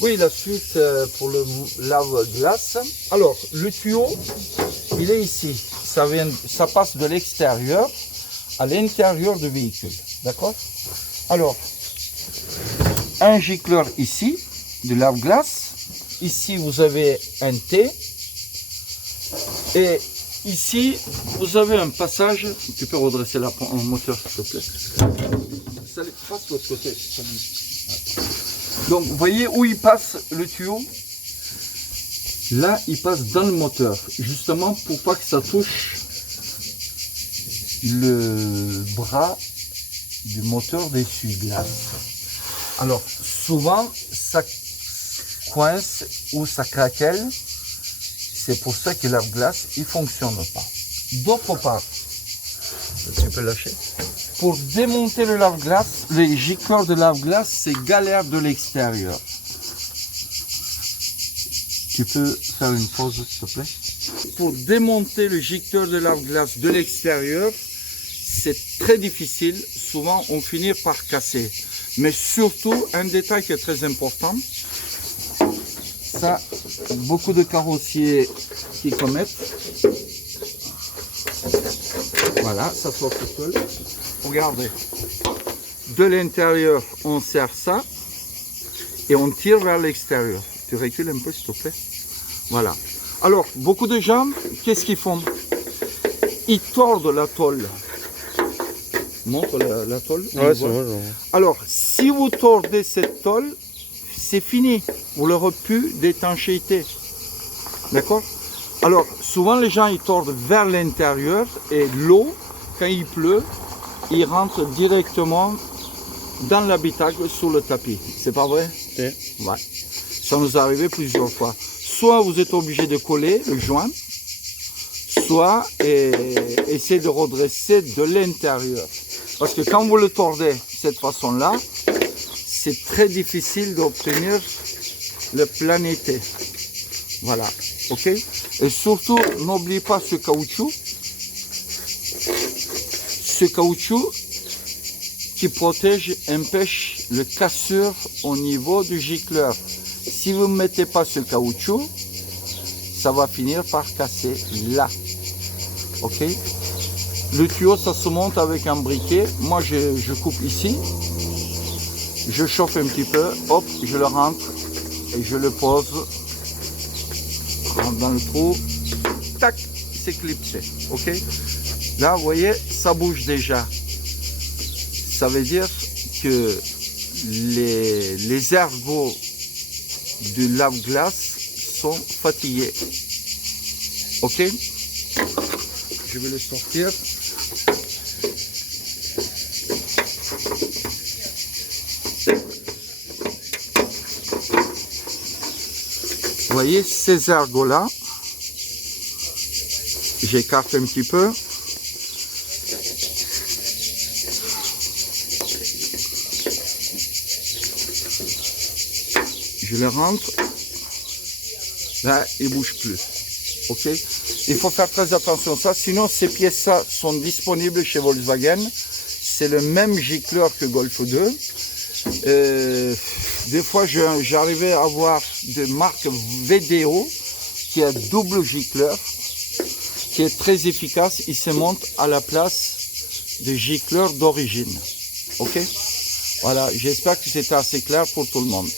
Oui, la suite pour le lave-glace. Alors, le tuyau, il est ici. Ça passe de l'extérieur à l'intérieur du véhicule. D'accord? Alors, un gicleur ici, de lave-glace. Ici, vous avez un T. Et ici, vous avez un passage. Tu peux redresser le moteur, s'il te plaît. Ça passe de l'autre côté. Donc, vous voyez où il passe le tuyau? Là, il passe dans le moteur, justement pour pas que ça touche le bras du moteur d'essuie-glace. Alors, souvent, ça coince ou ça craquelle. C'est pour ça que la glace, il ne fonctionne pas. D'autre part, tu peux lâcher. Pour démonter le lave-glace, les gicleurs de lave-glace, c'est galère de l'extérieur. Tu peux faire une pause, s'il te plaît. Pour démonter le gicleur de lave-glace de l'extérieur, c'est très difficile. Souvent, on finit par casser. Mais surtout, un détail qui est très important, ça, beaucoup de carrossiers qui commettent. Voilà, ça sort tout seul. Regardez. De l'intérieur, on serre ça et on tire vers l'extérieur. Tu recules un peu, s'il te plaît. Voilà. Alors, beaucoup de gens, qu'est-ce qu'ils font? Ils tordent la tôle. Montre la tôle. Ouais, c'est vrai. Alors, si vous tordez cette tôle, c'est fini. Vous n'aurez plus d'étanchéité. D'accord? Alors, souvent les gens ils tordent vers l'intérieur et l'eau, quand il pleut, il rentre directement dans l'habitacle sous le tapis. C'est pas vrai? Okay. Ouais. Ça nous est arrivé plusieurs fois. Soit vous êtes obligé de coller le joint, soit essayer de redresser de l'intérieur. Parce que quand vous le tordez de cette façon-là, c'est très difficile d'obtenir le planité. Voilà, ok? Et surtout, n'oubliez pas ce caoutchouc. Ce caoutchouc qui protège, empêche le cassure au niveau du gicleur. Si vous ne mettez pas ce caoutchouc, ça va finir par casser là. Ok? Le tuyau, ça se monte avec un briquet. Moi, je coupe ici. Je chauffe un petit peu. Hop, je le rentre et je le pose. Rentre dans le trou. Tac, c'est clipsé. Ok? Là, vous voyez, ça bouge déjà. Ça veut dire que les ergots du lave-glace sont fatigués. Ok? Je vais le sortir. Vous voyez ces ergots-là, j'écarte un petit peu. Je le rentre. Là, il ne bouge plus. Ok? Il faut faire très attention à ça. Sinon, ces pièces-là sont disponibles chez Volkswagen. C'est le même gicleur que Golf 2. Des fois, j'arrivais à avoir des marques VDO qui a double gicleur, qui est très efficace. Il se monte à la place des gicleurs d'origine. Ok? Voilà, j'espère que c'était assez clair pour tout le monde.